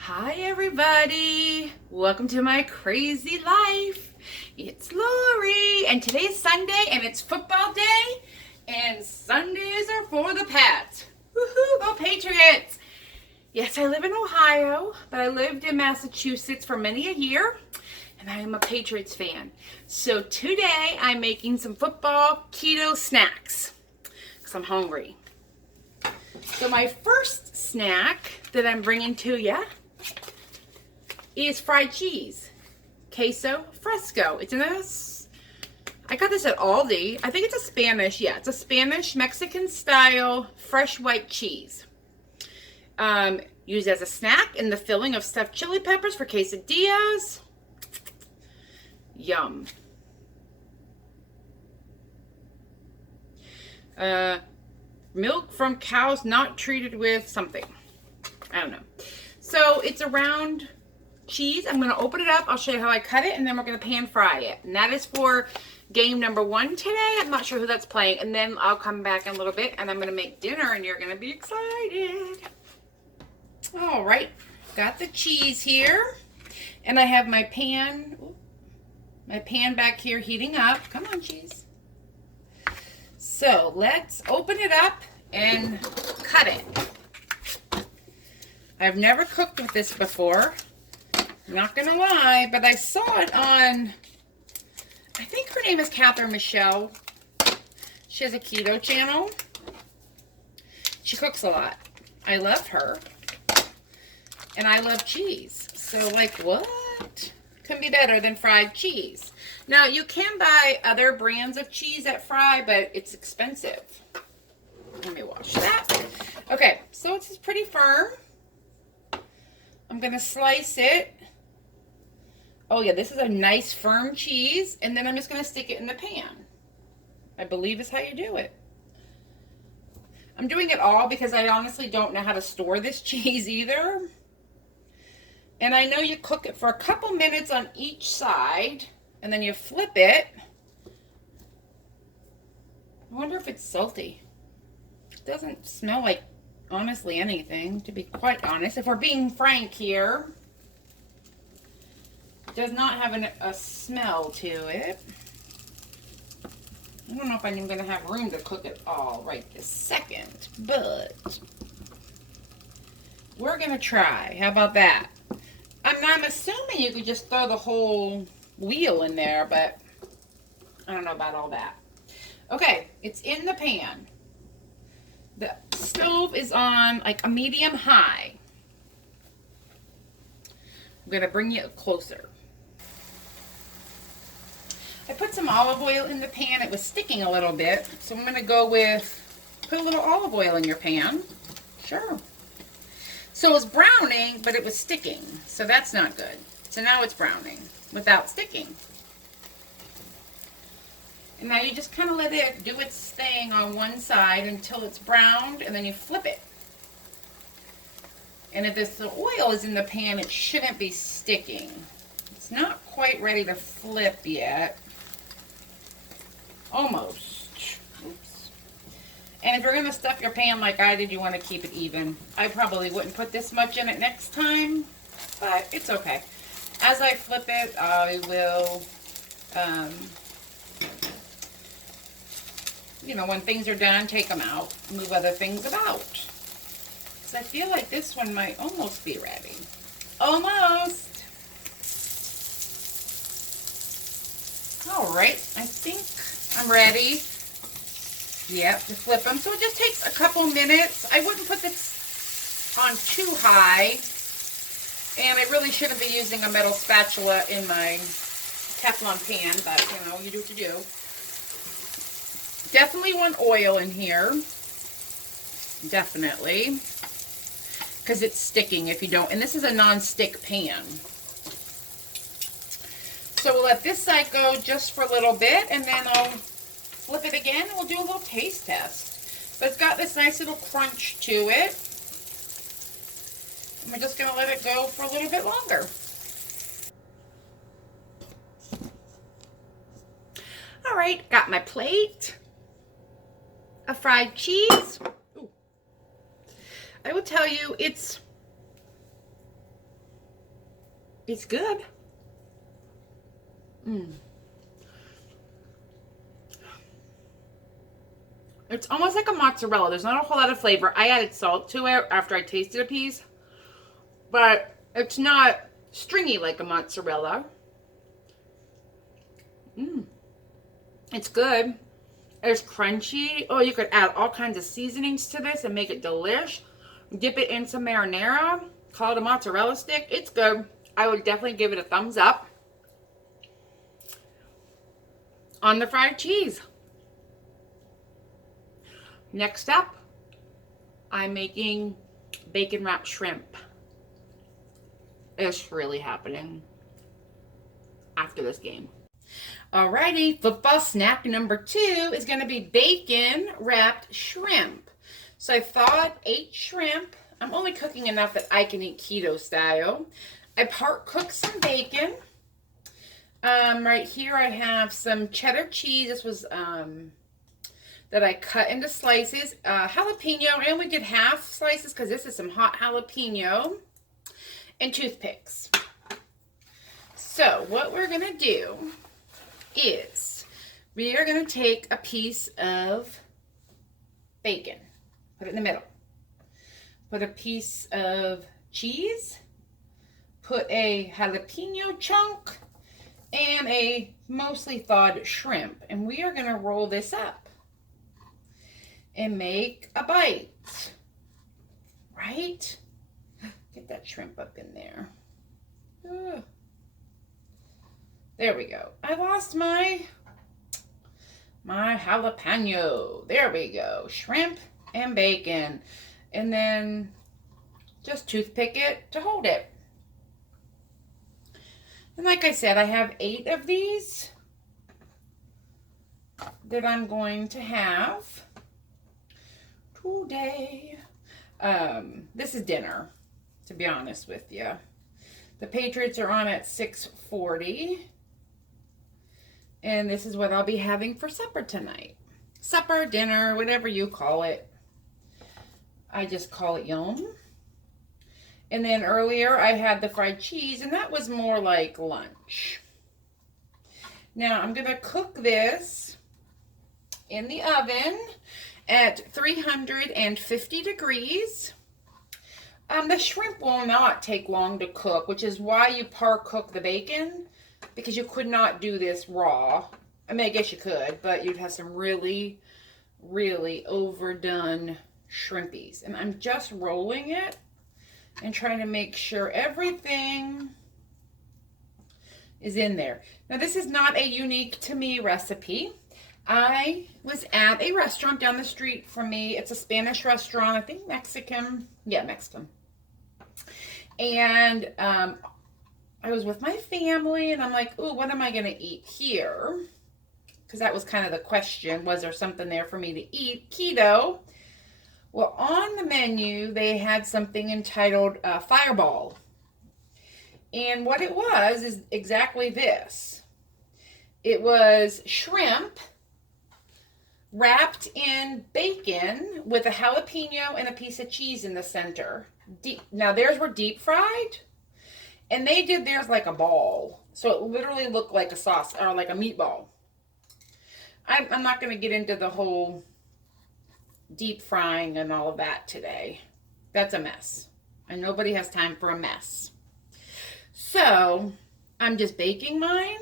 Hi everybody, welcome to my crazy life. It's Lori and today's Sunday and it's football day and Sundays are for the Pats. Woohoo, go Patriots. Yes, I live in Ohio, but I lived in Massachusetts for many a year and I am a Patriots fan. So today I'm making some football keto snacks because I'm hungry. So my first snack that I'm bringing to you is fried cheese, queso fresco. It's in this, I got this at Aldi. I think it's a Spanish, yeah, it's a Spanish Mexican style fresh white cheese. Used as a snack in the filling of stuffed chili peppers for quesadillas. Yum. Milk from cows not treated with something. I don't know. So it's a round cheese. I'm going to open it up. I'll show you how I cut it, and then we're going to pan fry it. And that is for game number 1 today. I'm not sure who that's playing. And then I'll come back in a little bit, and I'm going to make dinner, and you're going to be excited. All right. Got the cheese here. And I have my pan back here heating up. Come on, cheese. So let's open it up and cut it. I've never cooked with this before. I'm not gonna lie, but I saw it on, I think her name is Catherine Michelle. She has a keto channel. She cooks a lot. I love her. And I love cheese. So like, what can be better than fried cheese? Now you can buy other brands of cheese at Fry, but it's expensive. Let me wash that. Okay, so it's pretty firm. I'm gonna slice it. Oh yeah, this is a nice firm cheese, and then I'm just going to stick it in the pan. I believe is how you do it. I'm doing it all because I honestly don't know how to store this cheese either. And I know you cook it for a couple minutes on each side, and then you flip it. I wonder if it's salty. It doesn't smell like, honestly, anything, to be quite honest. If we're being frank here. Does not have a smell to it. I don't know if I'm even going to have room to cook it all right this second, but we're going to try. How about that? I'm assuming you could just throw the whole wheel in there, but I don't know about all that. Okay, it's in the pan. The stove is on like a medium high. I'm going to bring you closer. I put some olive oil in the pan. It was sticking a little bit. So I'm going to go with, put a little olive oil in your pan. Sure. So it was browning, but it was sticking. So that's not good. So now it's browning without sticking. And now you just kind of let it do its thing on one side until it's browned, and then you flip it. And if the oil is in the pan, it shouldn't be sticking. It's not quite ready to flip yet. Almost. Oops. And if you're going to stuff your pan like I did, you want to keep it even. I probably wouldn't put this much in it next time, but it's okay. As I flip it, I will, you know, when things are done, take them out, move other things about. So I feel like this one might almost be ready. Almost. All right, I think I'm ready. Yep, to flip them. So it just takes a couple minutes. I wouldn't put this on too high. And I really shouldn't be using a metal spatula in my Teflon pan, but you know, you do what you do. Definitely want oil in here. Definitely. Because it's sticking if you don't. And this is a non-stick pan. So we'll let this side go just for a little bit, and then I'll flip it again, and we'll do a little taste test. But it's got this nice little crunch to it. And we're just going to let it go for a little bit longer. All right, got my plate of fried cheese. Ooh. I will tell you, it's It's good. It's almost like a mozzarella. There's not a whole lot of flavor. I added salt to it after I tasted a piece, but it's not stringy like a mozzarella. It's good. It's crunchy. Oh, you could add all kinds of seasonings to this and make it delish. Dip it in some marinara. Call it a mozzarella stick. It's good. I would definitely give it a thumbs up. On the fried cheese. Next up, I'm making bacon wrapped shrimp. It's really happening after this game. Alrighty, football snack number 2 is going to be bacon wrapped shrimp. So I thawed 8 shrimp. I'm only cooking enough that I can eat keto style. I part cooked some bacon. Right here I have some cheddar cheese. This was that I cut into slices. Jalapeno, I only did half slices because this is some hot jalapeno. And toothpicks. So what we're going to do is we are going to take a piece of bacon, put it in the middle, put a piece of cheese, put a jalapeno chunk, and a mostly thawed shrimp, and we are going to roll this up and make a bite, right? Get that shrimp up in there. Ugh. There we go. I lost my jalapeno. There we go. Shrimp and bacon. And then just toothpick it to hold it. And like I said, I have 8 of these that I'm going to have today. This is dinner, to be honest with you. The Patriots are on at 6:40. And this is what I'll be having for supper tonight. Supper, dinner, whatever you call it. I just call it yum. And then earlier I had the fried cheese, and that was more like lunch. Now I'm going to cook this in the oven at 350 degrees. The shrimp will not take long to cook, which is why you par cook the bacon. Because you could not do this raw. I mean, I guess you could, but you'd have some really, really overdone shrimpies. And I'm just rolling it and trying to make sure everything is in there. Now, this is not a unique to me recipe. I was at a restaurant down the street from me. It's a Spanish restaurant, I think Mexican. Yeah, Mexican. And I was with my family, and I'm like, ooh, what am I going to eat here? Because that was kind of the question. Was there something there for me to eat? Keto. Well, on the menu, they had something entitled Fireball. And what it was is exactly this. It was shrimp wrapped in bacon with a jalapeno and a piece of cheese in the center. Now, theirs were deep fried. And they did theirs like a ball. So it literally looked like a sauce or like a meatball. I'm not going to get into the whole deep frying and all of that today. That's a mess. And nobody has time for a mess. So I'm just baking mine.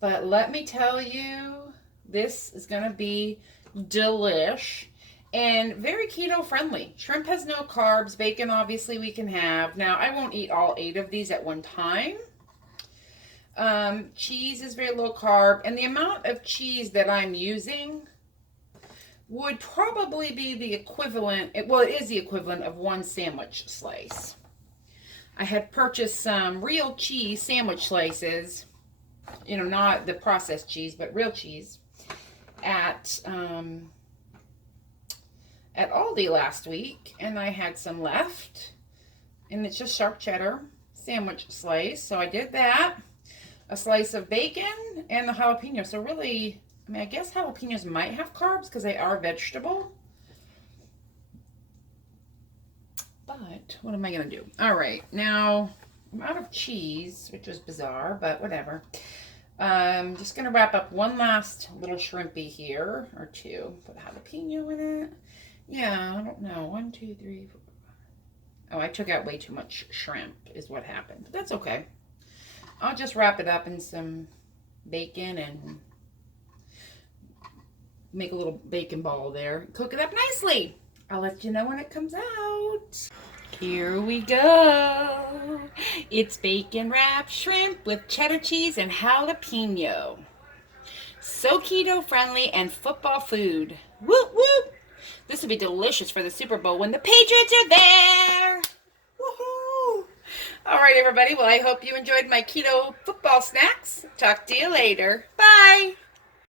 But let me tell you, this is going to be delish. And very keto friendly. Shrimp has no carbs. Bacon, obviously, we can have. Now, I won't eat all 8 of these at one time. Cheese is very low carb. And the amount of cheese that I'm using would probably be the equivalent. Well, it is the equivalent of 1 sandwich slice. I had purchased some real cheese sandwich slices. You know, not the processed cheese, but real cheese. At Aldi last week, and I had some left, and it's just sharp cheddar sandwich slice. So I did that, a slice of bacon, and the jalapeno. So really, I mean, I guess jalapenos might have carbs because they are vegetable. But what am I gonna do? All right, now I'm out of cheese, which was bizarre, but whatever. I'm just going to wrap up one last little shrimpy here, or two. Put jalapeno in it. Yeah, I don't know. 1, 2, 3, 4. Oh, I took out way too much shrimp is what happened. But that's okay. I'll just wrap it up in some bacon and make a little bacon ball there. Cook it up nicely. I'll let you know when it comes out. Here we go. It's bacon wrapped shrimp with cheddar cheese and jalapeno. So keto friendly and football food. Whoop whoop. This will be delicious for the Super Bowl when the Patriots are there. Woohoo! All right, everybody. Well, I hope you enjoyed my keto football snacks. Talk to you later. Bye.